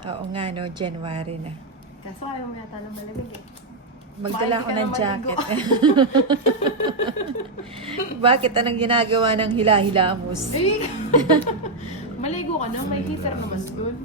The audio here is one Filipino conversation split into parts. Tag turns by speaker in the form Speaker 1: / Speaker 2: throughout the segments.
Speaker 1: Oo nga, no, January na.
Speaker 2: Kaso ayaw mo yata ng malamig eh.
Speaker 1: Magdala
Speaker 2: Baka
Speaker 1: ko
Speaker 2: hindi
Speaker 1: ng
Speaker 2: ka na
Speaker 1: jacket. Bakit? Anong ginagawa ng hila-hilamos?
Speaker 2: Eh, maligo ka na, may heater naman doon.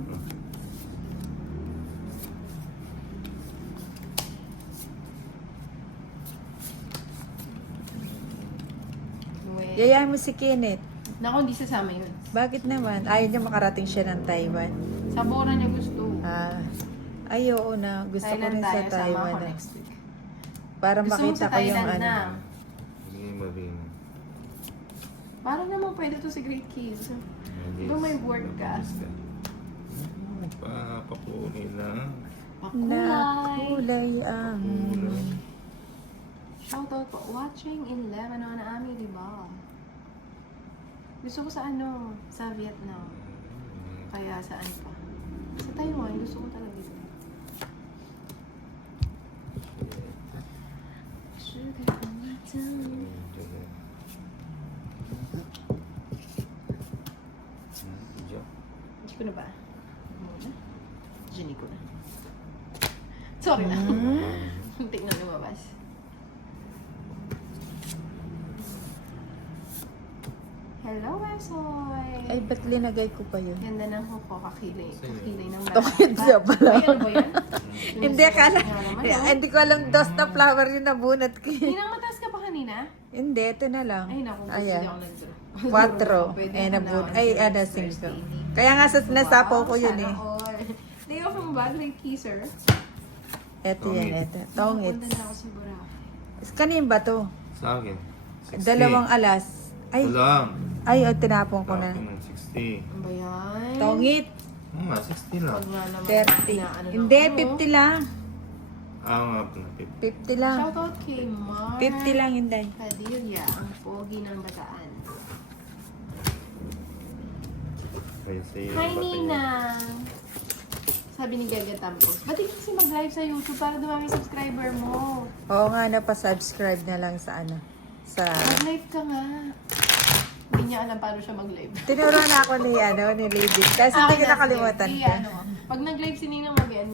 Speaker 1: Yayain mo si Kenneth.
Speaker 2: Naku, hindi sasama yun.
Speaker 1: Bakit naman? Ayaw niya makarating siya ng Taiwan.
Speaker 2: Sa Bora niya gusto.
Speaker 1: Ay, oo na. Gusto ko
Speaker 2: Thailand
Speaker 1: rin sa
Speaker 2: tayo, sama
Speaker 1: Taiwan.
Speaker 2: ako
Speaker 1: na.
Speaker 2: next week.
Speaker 1: Para
Speaker 2: Gusto mo
Speaker 1: makita
Speaker 2: sa
Speaker 1: ko yung
Speaker 2: Thailand
Speaker 1: ano.
Speaker 2: na.
Speaker 3: Hindi mabing.
Speaker 2: Parang naman pwede to si Great Kids. Diba may work ka?
Speaker 3: Papakulay lang.
Speaker 2: Pakulay.
Speaker 1: Kulay ang...
Speaker 3: Pakulay.
Speaker 2: Shoutout po. Watching in Lebanon, Ami, diba? Gusto ko sa ano? Sa Vietnam. Kaya saan pa? Sa Taiwan, gusto ko talaga ito. Sugar on my tongue. Hindi ko na ba? Muna. Gini ko na. Sorry na. Muntik na lumabas. Hello, Esoy!
Speaker 1: Ay, ba't linagay ko pa yun?
Speaker 2: Ganda ng huko, kakilay. Kakilay ng
Speaker 1: Tokit siya pala.
Speaker 2: Ay, ano ba yan?
Speaker 1: Hindi, akala. Hindi ko alam, dos na flower yung nabunot ko.
Speaker 2: Hindi nang mataas ka pa kanina?
Speaker 1: Hindi, ito na lang.
Speaker 2: Ay, naku, gusto
Speaker 1: Ayan.
Speaker 2: niya ako nag-draw.
Speaker 1: 4.
Speaker 2: Pwede
Speaker 1: Ay,
Speaker 2: ako
Speaker 1: nabunot.
Speaker 2: na-
Speaker 1: Ay, ano, 5. Kaya nga sa nasapaw ko yun
Speaker 2: sana
Speaker 1: eh.
Speaker 2: all. Day off mo ba? Great kisser?
Speaker 1: Ito yan, ito. Tongits.
Speaker 2: Punta na ako sa Boracay.
Speaker 1: Kanin ba to?
Speaker 3: Sa akin. 60.
Speaker 1: 2 alas. Ay,
Speaker 3: Kulang.
Speaker 1: ay, tinapon ko na.
Speaker 3: Tapos ng 60.
Speaker 2: Ano ba yan?
Speaker 1: Tongit.
Speaker 3: Oo nga, 60 lang.
Speaker 2: Wag nga naman.
Speaker 1: 30.
Speaker 2: inaano ng
Speaker 1: Hindi,
Speaker 2: ano.
Speaker 1: 50 lang.
Speaker 3: Nga pala.
Speaker 1: 50 lang.
Speaker 2: Shoutout kay Mark
Speaker 1: 50 lang, Inday.
Speaker 2: Padilla, ang pogi ng bataan.
Speaker 3: Kaya sa iyo.
Speaker 2: Hi, Ninang! Sabi ni Gaga Tampos, ba't hindi kasi mag-live sa YouTube para dumami subscriber mo?
Speaker 1: Oo nga, napasubscribe na lang sa ano. Sa...
Speaker 2: Mag-live ka nga. Hindi niya alam paano siya mag-live.
Speaker 1: Tinuro na ako ni, ano, ni Lady. Kasi hindi ko nakalimutan ko.
Speaker 2: Pag nag-live si Ninang mag